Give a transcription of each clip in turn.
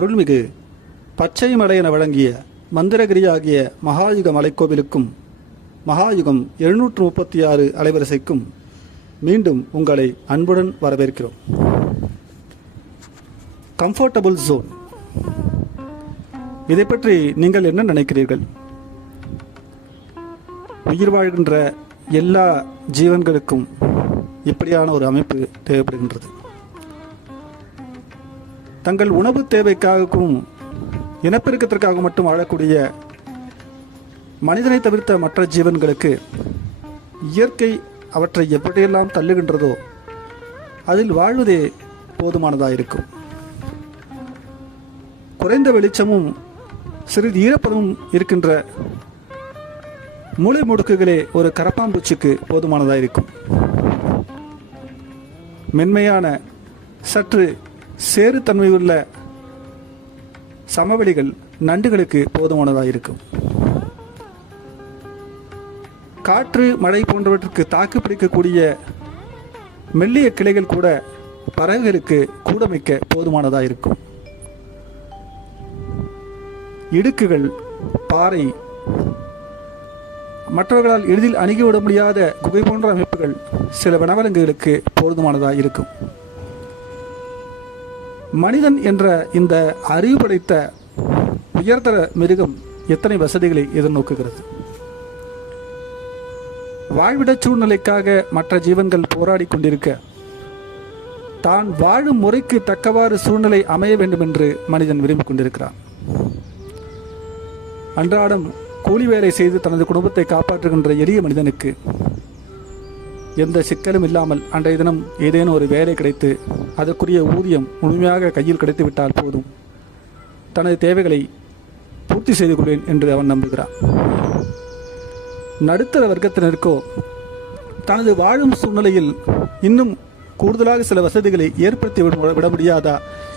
அருள்மிகு பச்சை மலை என வழங்கிய மந்திரகிரி ஆகிய மகாயுக மலைக்கோவிலுக்கும் மகாயுகம் 736 அலைவரிசைக்கும் மீண்டும் உங்களை அன்புடன் வரவேற்கிறோம். கம்ஃபர்டபுள் ஜோன், இதை பற்றி நீங்கள் என்ன நினைக்கிறீர்கள்? உயிர் வாழ்கின்ற எல்லா ஜீவன்களுக்கும் இப்படியான ஒரு அமைப்பு தேவைப்படுகின்றது. தங்கள் உணவு தேவைக்காகவும் இனப்பெருக்கத்திற்காக மட்டும் வாழக்கூடிய மனிதனை தவிர்த்த மற்ற ஜீவன்களுக்கு இயற்கை அவற்றை எப்படியெல்லாம் தள்ளுகின்றதோ அதில் வாழ்வதே போதுமானதாக இருக்கும். குறைந்த வெளிச்சமும் சிறிது ஈரப்பதமும் இருக்கின்ற மூளை முடுக்குகளே ஒரு கரப்பாம்பூச்சிக்கு போதுமானதாக இருக்கும். மென்மையான சற்று சேறுத்தன்மையுள்ள சமவெளிகள் நண்டுகளுக்கு போதுமானதாக இருக்கும். காற்று மழை போன்றவற்றுக்கு தாக்கு பிடிக்கக்கூடிய மெல்லிய கிளைகள் கூட பறவைகளுக்கு கூடமைக்க போதுமானதாக இருக்கும். இடுக்குகள், பாறை, மற்றவர்களால் எளிதில் அணுகிவிட முடியாத குகை போன்ற அமைப்புகள் சில வனவிலங்குகளுக்கு போதுமானதாக இருக்கும். மனிதன் என்ற இந்த அறிவு படைத்த உயர்தர மிருகம் எத்தனை வசதிகளை எதிர்நோக்குகிறது! வாழ்விட சூழ்நிலைக்காக மற்ற ஜீவன்கள் போராடி கொண்டிருக்க, தான் வாழும் முறைக்கு தக்கவாறு சூழ்நிலை அமைய வேண்டும் என்று மனிதன் விரும்பிக் கொண்டிருக்கிறான். அன்றாடம் கூலி வேலை செய்து தனது குடும்பத்தை காப்பாற்றுகின்ற எளிய மனிதனுக்கு எந்த சிக்கலும் இல்லாமல் அன்றைய தினம் ஏதேனும் ஒரு வேலை கிடைத்து அதற்குரிய ஊதியம் முழுமையாக கையில் கிடைத்து விட்டால் போதும், தனது தேவைகளை பூர்த்தி செய்து கொள்வேன் என்று அவன் நம்புகிறான். நடுத்தர வர்க்கத்தினருக்கோ தனது வாழும் சூழ்நிலையில் இன்னும் கூடுதலாக சில வசதிகளை ஏற்படுத்தி விட முடியாதா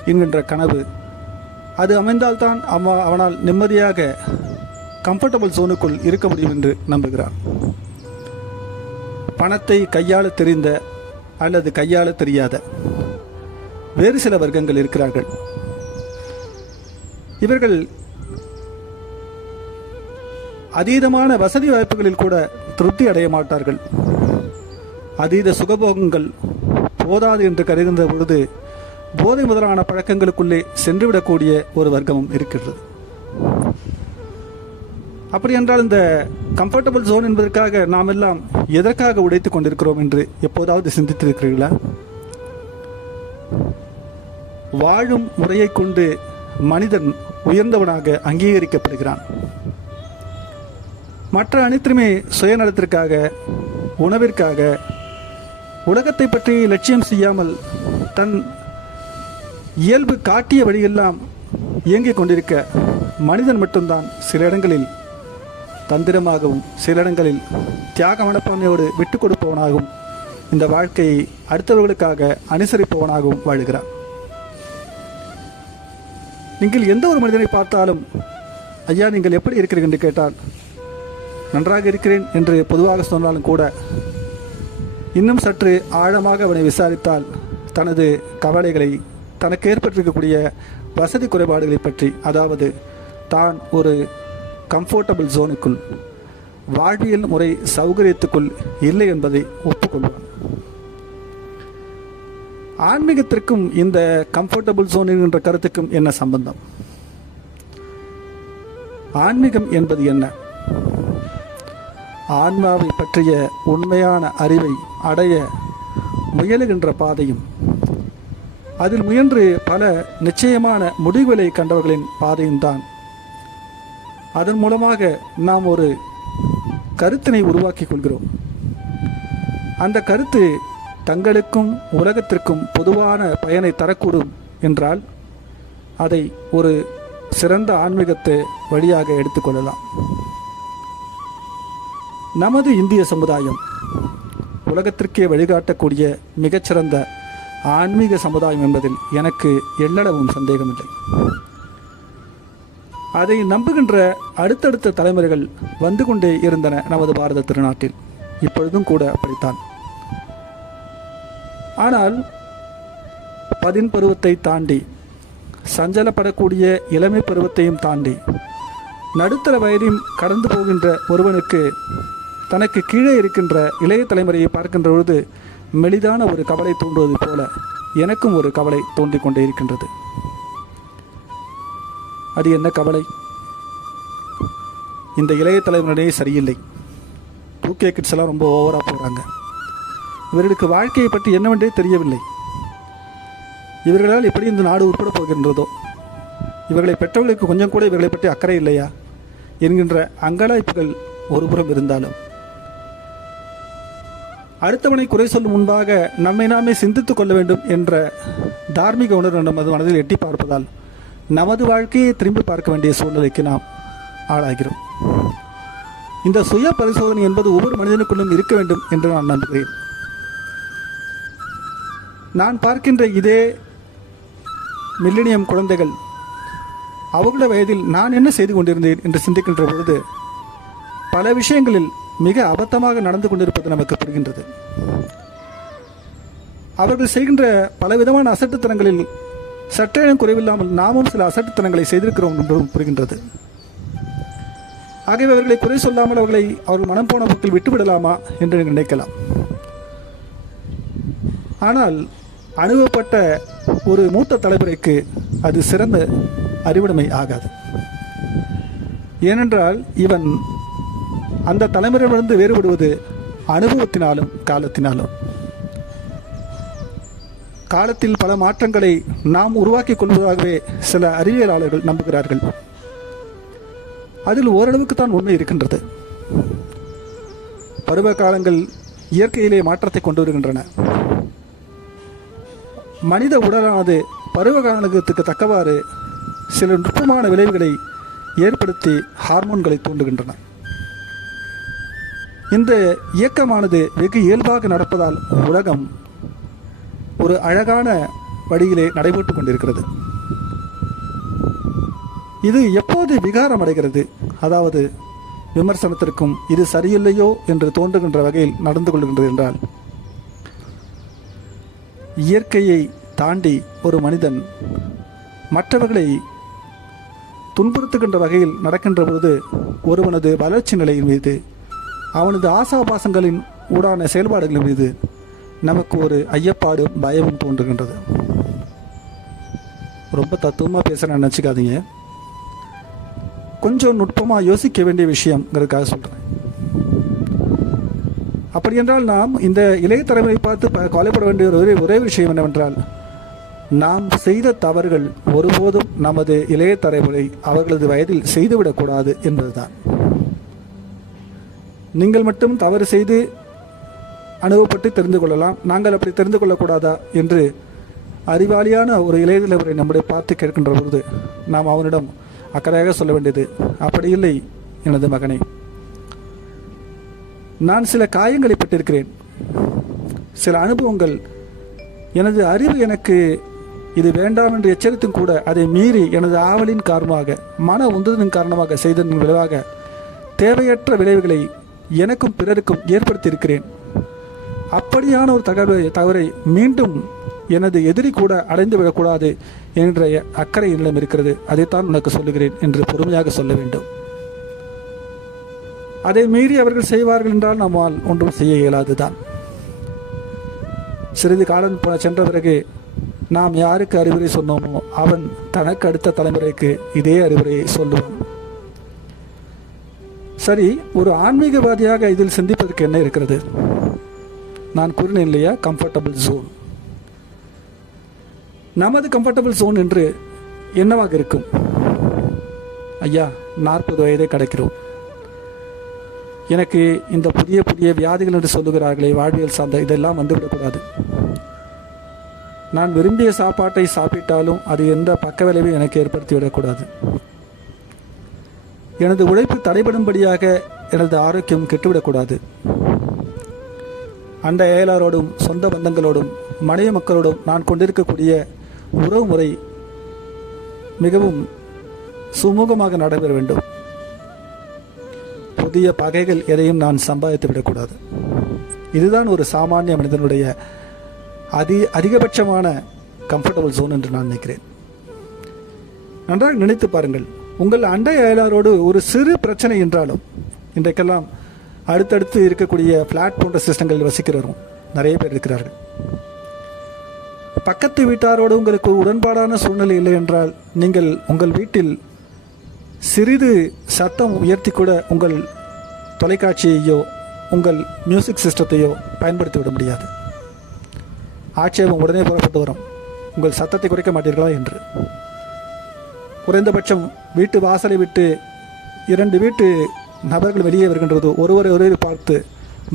என்கின்ற கனவு, அது அமைந்தால்தான் அவனால் நிம்மதியாக கம்ஃபர்டபுள் ஜோனுக்குள் இருக்க முடியும் என்று நம்புகிறான். பணத்தை கையாள தெரிந்த அல்லது கையாள தெரியாத வேறு சில வர்க்கங்கள் இருக்கிறார்கள். இவர்கள் அதீதமான வசதி வாய்ப்புகளில் கூட திருப்தி அடைய மாட்டார்கள். அதீத சுகபோகங்கள் போதாது என்று கருதுகின்ற பொழுது போதை முதலான பழக்கங்களுக்குள்ளே சென்றுவிடக்கூடிய ஒரு வர்க்கமும் இருக்கிறது. அப்படி என்றால் இந்த கம்ஃபர்டபுள் ஜோன் என்பதற்காக நாம் எல்லாம் எதற்காக உடைத்துக் கொண்டிருக்கிறோம் என்று எப்போதாவது சிந்தித்திருக்கிறீர்களா? வாழும் முறையை கொண்டு மனிதன் உயர்ந்தவனாக அங்கீகரிக்கப்படுகிறான். மற்ற அனைத்துமே சுயநலத்திற்காக, உணவிற்காக, உலகத்தை பற்றி லட்சியம் செய்யாமல் தன் இயல்பு காட்டிய வழியெல்லாம் இயங்கிக் கொண்டிருக்க, மனிதன் மட்டும்தான் சில இடங்களில் தந்திரமாகவும் சில இடங்களில் தியாக மனப்பான்மையோடு விட்டுக் கொடுப்பவனாகவும் இந்த வாழ்க்கையை அடுத்தவர்களுக்காக அனுசரிப்பவனாகவும் வாழுகிறான். நீங்கள் எந்த ஒரு மனிதனை பார்த்தாலும், ஐயா நீங்கள் எப்படி இருக்கிறீர்கள் என்று கேட்டால், நன்றாக இருக்கிறேன் என்று பொதுவாக சொன்னாலும் கூட இன்னும் சற்று ஆழமாக அவனை விசாரித்தால் தனது கவலைகளை, தனக்கு ஏற்பட்டிருக்கக்கூடிய வசதி குறைபாடுகளை பற்றி, அதாவது தான் ஒரு கம்ஃபர்டபுள் ஜோனுக்குள், வாழ்வியல் முறை சௌகரியத்துக்குள் இல்லை என்பதை ஒப்புக்கொள்வான். ஆன்மீகத்திற்கும் இந்த கம்ஃபர்டபுள் ஜோன் என்கின்ற கருத்துக்கும் என்ன சம்பந்தம்? ஆன்மீகம் என்பது என்ன? ஆன்மாவை பற்றிய உண்மையான அறிவை அடைய முயலுகின்ற பாதையும், அதில் முயன்று பல நிச்சயமான முடிவுகளை கண்டவர்களின் பாதையும் தான். அதன் மூலமாக நாம் ஒரு கருத்தினை உருவாக்கி கொள்கிறோம். அந்த கருத்து தங்களுக்கும் உலகத்திற்கும் பொதுவான பயனை தரக்கூடும் என்றால் அதை ஒரு சிறந்த ஆன்மீகத்தை வழியாக எடுத்துக்கொள்ளலாம். நமது இந்திய சமுதாயம் உலகத்திற்கே வழிகாட்டக்கூடிய மிகச்சிறந்த ஆன்மீக சமுதாயம் என்பதில் எனக்கு எள்ளளவும் சந்தேகமில்லை. அதை நம்புகின்ற அடுத்தடுத்த தலைமுறைகள் வந்து கொண்டே இருந்தன நமது பாரத திருநாட்டில். இப்பொழுதும் கூட அப்படித்தான். ஆனால் பதின் பருவத்தை தாண்டி சஞ்சலப்படக்கூடிய இளமை பருவத்தையும் தாண்டி நடுத்தர வயதையும் கடந்து போகின்ற ஒருவனுக்கு தனக்கு கீழே இருக்கின்ற இளைய தலைமுறையை பார்க்கின்ற பொழுது மெலிதான ஒரு கவலை தோன்றுவது போல எனக்கும் ஒரு கவலை தோன்றிக் கொண்டே இருக்கின்றது. அது என்ன கவலை? இந்த இளைய தலைமுறையே சரியில்லை. 2K கிட்ஸ் எல்லாம் ரொம்ப ஓவராக போகிறாங்க. இவர்களுக்கு வாழ்க்கையை பற்றி என்னவென்றே தெரியவில்லை. இவர்களால் எப்படி இந்த நாடு உட்பட போகின்றதோ, இவர்களை பெற்றவர்களுக்கு கொஞ்சம் கூட இவர்களை பற்றி அக்கறை இல்லையா என்கின்ற அங்கலாய்ப்புகள் ஒருபுறம் இருந்தாலும், அடுத்தவனை குறை சொல்லும் முன்பாக நம்மை நாமே சிந்தித்துக் கொள்ள வேண்டும் என்ற தார்மீக உணர்வு நமது மனதில் எட்டி பார்ப்பதால் நமது வாழ்க்கையை திரும்பி பார்க்க வேண்டிய சூழ்நிலைக்கு நாம் ஆளாகிறோம். இந்த சுய பரிசோதனை என்பது ஒவ்வொரு மனிதனுக்குள்ளும் இருக்க வேண்டும் என்று நான் நம்புகிறேன். நான் பார்க்கின்ற இதே மில்லினியம் குழந்தைகள் அவர்களுடைய வயதில் நான் என்ன செய்து கொண்டிருந்தேன் என்று சிந்திக்கின்ற பொழுது பல விஷயங்களில் மிக அபத்தமாக நடந்து கொண்டிருப்பது நமக்கு புரிகின்றது. அவர்கள் செய்கின்ற பலவிதமான அசட்டுத்தனங்களில் சற்றேனும் குறைவில்லாமல் நாமும் சில அசட்டுத்தனங்களை செய்திருக்கிறோம் என்பதும் புரிகின்றது. ஆகவே அவர்களை குறை சொல்லாமல் அவர்கள் மனம் போன போக்கில் விட்டுவிடலாமா என்று நினைக்கலாம். ஆனால் அனுபவப்பட்ட ஒரு மூத்த தலைமுறைக்கு அது சிறந்த அறிவுடைமை ஆகாது. ஏனென்றால் இவன் அந்த தலைமுறையிலிருந்து வேறுபடுவது அனுபவத்தினாலும் காலத்தினாலும். காலத்தில் பல மாற்றங்களை நாம் உருவாக்கி கொள்வதாகவே சில அறிவியலாளர்கள் நம்புகிறார்கள். அதில் ஓரளவுக்கு தான் உண்மை இருக்கின்றது. பருவ காலங்கள் இயற்கையிலே மாற்றத்தை கொண்டு வருகின்றன. மனித உடலானது பருவ காலத்துக்கு தக்கவாறு சில நுட்பமான விளைவுகளை ஏற்படுத்தி ஹார்மோன்களை தூண்டுகின்றன. இந்த இயக்கமானது வெகு இயல்பாக நடப்பதால் உலகம் ஒரு அழகான வழியிலே நடைபெற்று கொண்டிருக்கிறது. இது எப்போது விகாரம் அடைகிறது, அதாவது விமர்சனத்திற்கும் இது சரியில்லையோ என்று தோன்றுகின்ற வகையில் நடந்து கொள்கின்றது என்றால், இயற்கையை தாண்டி ஒரு மனிதன் மற்றவர்களை துன்புறுத்துகின்ற வகையில் நடக்கின்ற பொழுது ஒருவனது வளர்ச்சி நிலையின் மீது, அவனது ஆசாபாசங்களின் ஊடான செயல்பாடுகளின் மீது நமக்கு ஒரு ஐயப்பாடும் பயமும் தோன்றுகின்றது. ரொம்ப தத்துவமாக பேசுகிறேன் நினச்சிக்காதீங்க, கொஞ்சம் நுட்பமாக யோசிக்க வேண்டிய விஷயங்கிறதுக்காக சொல்கிறேன். அப்படி என்றால் நாம் இந்த இளைய தலைமுறை பார்த்து கவலைப்பட வேண்டிய ஒரே விஷயம் என்னவென்றால், நாம் செய்த தவறுகள் ஒருபோதும் நமது இளைய தலைமுறை அவர்களது வயதில் செய்துவிடக்கூடாது என்பதுதான். நீங்கள் மட்டும் தவறு செய்து அனுபவப்பட்டு தெரிந்து கொள்ளலாம், நாங்கள் அப்படி தெரிந்து கொள்ளக்கூடாதா என்று அறிவாளியான ஒரு இளைய தலைமுறை நம்முடைய பார்த்து கேட்கின்ற பொழுது நாம் அவனிடம் அக்கறையாக சொல்ல வேண்டியது, அப்படி இல்லை எனது மகனே, நான் சில காயங்களை பட்டிருக்கிறேன், சில அனுபவங்கள், எனது அறிவு எனக்கு இது வேண்டாம் என்று எச்சரித்தும் கூட அதை மீறி எனது ஆவலின் காரணமாக, மன உந்துதலின் காரணமாக செய்ததன் விளைவாக தேவையற்ற விளைவுகளை எனக்கும் பிறருக்கும் ஏற்படுத்தியிருக்கிறேன். அப்படியான ஒரு தவறை மீண்டும் எனது எதிரி கூட அடைந்து விடக்கூடாது என்ற அக்கறை என்னிடம் இருக்கிறது, அதைத்தான் உனக்கு சொல்லுகிறேன் என்று பொறுமையாக சொல்ல வேண்டும். அதை மீறி அவர்கள் செய்வார்கள் என்றால் நம்மால் ஒன்றும் செய்ய இயலாதுதான். சிறிது காலம் சென்ற பிறகு நாம் யாருக்கு அறிவுரை சொன்னோமோ அவன் தனக்கு அடுத்த தலைமுறைக்கு இதே அறிவுரையை சொல்லுவான். சரி, ஒரு ஆன்மீகவாதியாக இதில் சிந்திப்பதற்கு என்ன இருக்கிறது? நான் கூறினேன் இல்லையா, கம்ஃபர்டபுள் ஜோன். நமது கம்ஃபர்டபுள் ஜோன் என்று என்னவாக இருக்கும்? ஐயா, 40 வயதை கடக்கிறோம், எனக்கு இந்த புதிய புதிய வியாதிகள் என்று சொல்லுகிறார்களே, வாழ்வியல் சார்ந்த, இதெல்லாம் வந்துவிடக்கூடாது. நான் விரும்பிய சாப்பாட்டை சாப்பிட்டாலும் அது எந்த பக்க விளைவையும் எனக்கு ஏற்படுத்திவிடக்கூடாது. எனது உழைப்பு தடைபடும்படியாக எனது ஆரோக்கியம் கெட்டுவிடக்கூடாது. அண்டை அயலாரோடும் சொந்த பந்தங்களோடும் மனைவி மக்களோடும் நான் கொண்டிருக்கக்கூடிய உறவு முறை மிகவும் சுமூகமாக நடைபெற வேண்டும். புதிய பகைகள் எதையும் நான் சம்பாதித்து விடக்கூடாது. இதுதான் ஒரு சாமானிய மனிதனுடைய அதிகபட்சமான கம்ஃபர்டபுள் ஜோன் என்று நான் நினைக்கிறேன். நன்றாக நினைத்து பாருங்கள். உங்கள் அண்டை அயலாரோடு ஒரு சிறு பிரச்சனை என்றாலும், இன்றைக்கெல்லாம் அடுத்தடுத்து இருக்கக்கூடிய ஃப்ளாட் போன்ற சிஸ்டங்களில் வசிக்கிறவரும் நிறைய பேர் இருக்கிறார்கள். பக்கத்து வீட்டாரோடு உங்களுக்கு உடன்பாடான சூழ்நிலை இல்லை என்றால், நீங்கள் உங்கள் வீட்டில் சிறிது சத்தம் உயர்த்தி கூட உங்கள் தொலைக்காட்சியையோ உங்கள் மியூசிக் சிஸ்டத்தையோ பயன்படுத்தி விட முடியாது. ஆட்சேபம் உடனே புறப்பட்டு வரும், உங்கள் சத்தத்தை குறைக்க மாட்டீர்களா என்று. குறைந்தபட்சம் வீட்டு வாசலை விட்டு 2 வீட்டு நபர்கள் வெளியே வருகின்றது, ஒருவரை பார்த்து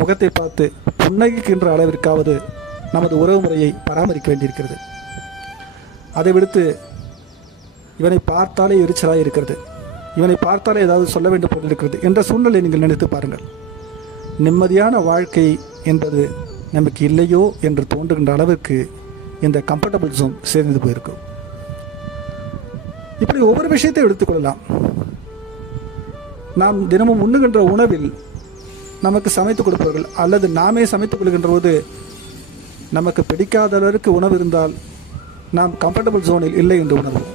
முகத்தை பார்த்து புன்னகிக்கின்ற அளவிற்காவது நமது உறவு முறையை பராமரிக்க வேண்டியிருக்கிறது. அதை விடுத்து இவனை பார்த்தாலே எரிச்சலாக இருக்கிறது, இவனை பார்த்தாலே ஏதாவது சொல்ல வேண்டும் போல் இருக்கிறது என்ற சூழ்நிலை நீங்கள் நினைத்து பாருங்கள். நிம்மதியான வாழ்க்கை என்பது நமக்கு இல்லையோ என்று தோன்றுகின்ற அளவிற்கு இந்த கம்ஃபர்டபுள் ஜோன் சேர்ந்து போயிருக்கும். இப்படி ஒவ்வொரு விஷயத்தை எடுத்துக்கொள்ளலாம். நாம் தினமும் உண்ணுகின்ற உணவில் நமக்கு சமைத்து கொடுப்பவர்கள் அல்லது நாமே சமைத்துக் கொள்கின்ற போது நமக்கு பிடிக்காத அளவிற்கு உணவு இருந்தால் நாம் கம்ஃபர்டபுள் ஜோனில் இல்லை என்று உணர்வோம்.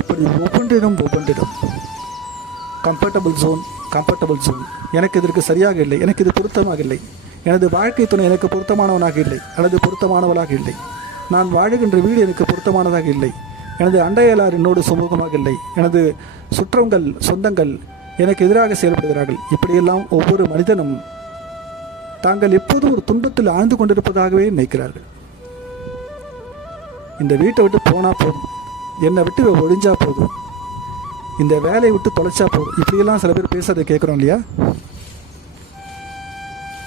இப்படி ஒவ்வொன்றிலும் கம்ஃபர்டபுள் ஜோன் எனக்கு இதற்கு சரியாக இல்லை, எனக்கு இது பொருத்தமாக இல்லை, எனது வாழ்க்கை துணை எனக்கு பொருத்தமானவனாக இல்லை அல்லது பொருத்தமானவளாக இல்லை, நான் வாழுகின்ற வீடு எனக்கு பொருத்தமானதாக இல்லை, எனது அண்டையலார் என்னோடு சுமூகமாக இல்லை, எனது சுற்றங்கள் சொந்தங்கள் எனக்கு எதிராக செயல்படுகிறார்கள். இப்படியெல்லாம் ஒவ்வொரு மனிதனும் தாங்கள் எப்போதும் ஒரு துன்பத்தில் ஆழ்ந்து கொண்டிருப்பதாகவே நினைக்கிறார்கள். இந்த வீட்டை விட்டு போனால் போதும், என்னை விட்டு ஒழிஞ்சா போதும், இந்த வேலையை விட்டு தொலைச்சா போதும், இப்படியெல்லாம் சில பேர் பேசுறதை கேட்குறோம் இல்லையா?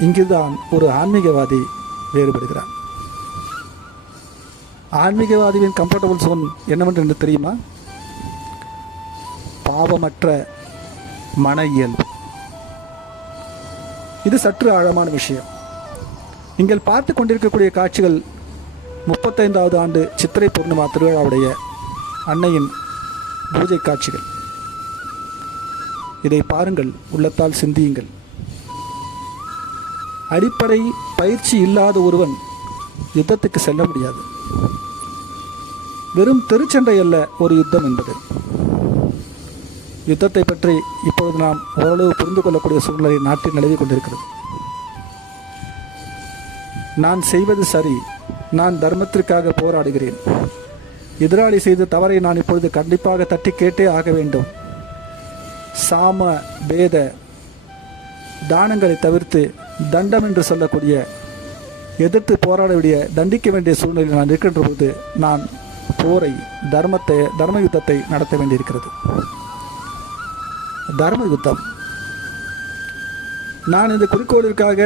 இங்குதான் ஒரு ஆன்மீகவாதி வேறுபடுகிறான். ஆன்மீகவாதியின் கம்ஃபர்டபுள் ஜோன் என்னவென்று தெரியுமா? பாவமற்ற மன இயல்பு. இது சற்று ஆழமான விஷயம். நீங்கள் பார்த்து கொண்டிருக்கக்கூடிய காட்சிகள் 35வது ஆண்டு சித்திரை பூர்ணிமா திருவிழாவுடைய அன்னையின் பூஜை காட்சிகள். இதை பாருங்கள், உள்ளத்தால் சிந்தியுங்கள். அடிப்படை பயிற்சி இல்லாத ஒருவன் யுத்தத்துக்கு செல்ல முடியாது. வெறும் தெருச்சண்டை அல்ல ஒரு யுத்தம் என்பது. யுத்தத்தை பற்றி இப்பொழுது நாம் ஓரளவு புரிந்து கொள்ளக்கூடிய சூழ்நிலை நாட்டில் நிலவி கொண்டிருக்கிறது. நான் செய்வது சரி, நான் தர்மத்திற்காக போராடுகிறேன், எதிராளி செய்த தவறை நான் இப்பொழுது கண்டிப்பாக தட்டி கேட்டே ஆக வேண்டும், சாம பேத தானங்களை தவிர்த்து தண்டம் என்று சொல்லக்கூடிய எதிர்த்து போராட வேண்டிய தண்டிக்க வேண்டிய சூழ்நிலையில் நான் இருக்கின்ற போது நான் போரை தர்ம யுத்தத்தை நடத்த வேண்டியிருக்கிறது. தர்ம யுத்தம். நான் இந்த குறிக்கோளிற்காக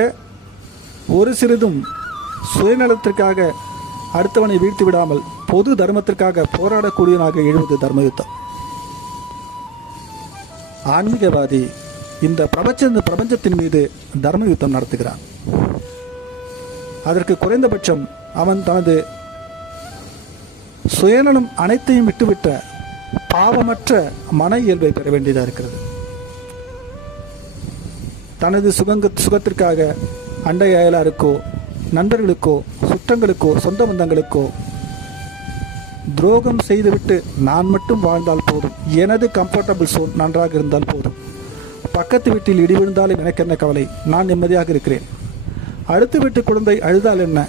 ஒரு சிறிதும் சுயநலத்திற்காக அடுத்தவனை வீழ்த்தி விடாமல் பொது தர்மத்திற்காக போராடக்கூடியவனாக எழுவது தர்ம யுத்தம். ஆன்மீகவாதி இந்த பிரபஞ்சத்தின் மீது தர்ம யுத்தம் நடத்துகிறான். அதற்கு குறைந்தபட்சம் அவன் தனது சுயநலம் அனைத்தையும் விட்டுவிட்ட பாவமற்ற மன இயல்பை பெற வேண்டியதாக இருக்கிறது. தனது சுகத்திற்காக அண்டை அயலாருக்கோ நண்பர்களுக்கோ சுற்றங்களுக்கோ சொந்த பந்தங்களுக்கோ துரோகம் செய்துவிட்டு நான் மட்டும் வாழ்ந்தால் போதும், எனது கம்ஃபர்டபுள் சோன் நன்றாக இருந்தால் போதும், பக்கத்து வீட்டில் இடி விழுந்தாலும் எனக்கு என்ன கவலை, நான் நிம்மதியாக இருக்கிறேன், அடுத்த வீட்டு குழந்தை அழுதால் என்ன,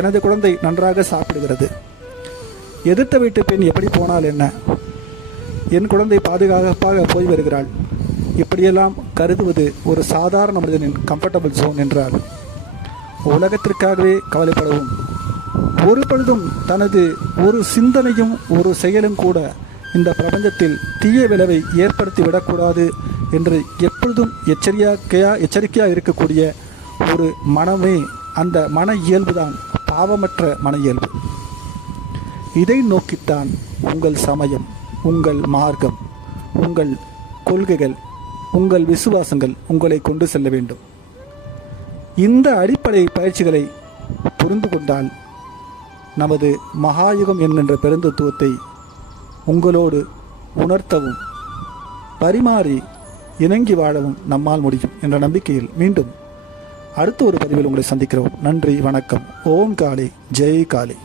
எனது குழந்தை நன்றாக சாப்பிடுகிறது, எதிர்த்த வீட்டு பெண் எப்படி போனால் என்ன, என் குழந்தை பாதுகாப்பாக போய் வருகிறாள், இப்படியெல்லாம் கருதுவது ஒரு சாதாரண மனிதனின் கம்ஃபர்டபுள் ஜோன் என்றால், உலகத்திற்காகவே கவலைப்படவும் ஒரு பொழுதும் தனது ஒரு சிந்தனையும் ஒரு செயலும் கூட இந்த பிரபஞ்சத்தில் தீய விளைவை ஏற்படுத்தி விடக்கூடாது என்று எப்பொழுதும் எச்சரிக்கையாக இருக்கக்கூடிய ஒரு மனமே அந்த மன இயல்புதான் பாவமற்ற மன இயல்பு. இதை நோக்கித்தான் உங்கள் சமயம், உங்கள் மார்க்கம், உங்கள் கொள்கைகள், உங்கள் விசுவாசங்கள் உங்களை கொண்டு செல்ல வேண்டும். இந்த அடிப்படை பயிற்சிகளை புரிந்து கொண்டால் நமது மகாயுகம் என்கின்ற பெருந்தத்துவத்தை உங்களோடு உணர்த்தவும் பரிமாறி இணங்கி வாழவும் நம்மால் முடியும் என்ற நம்பிக்கையில் மீண்டும் அடுத்த ஒரு பதிவில் உங்களை சந்திக்கிறோம். நன்றி, வணக்கம். ஓம் காளி, ஜெய் காளி.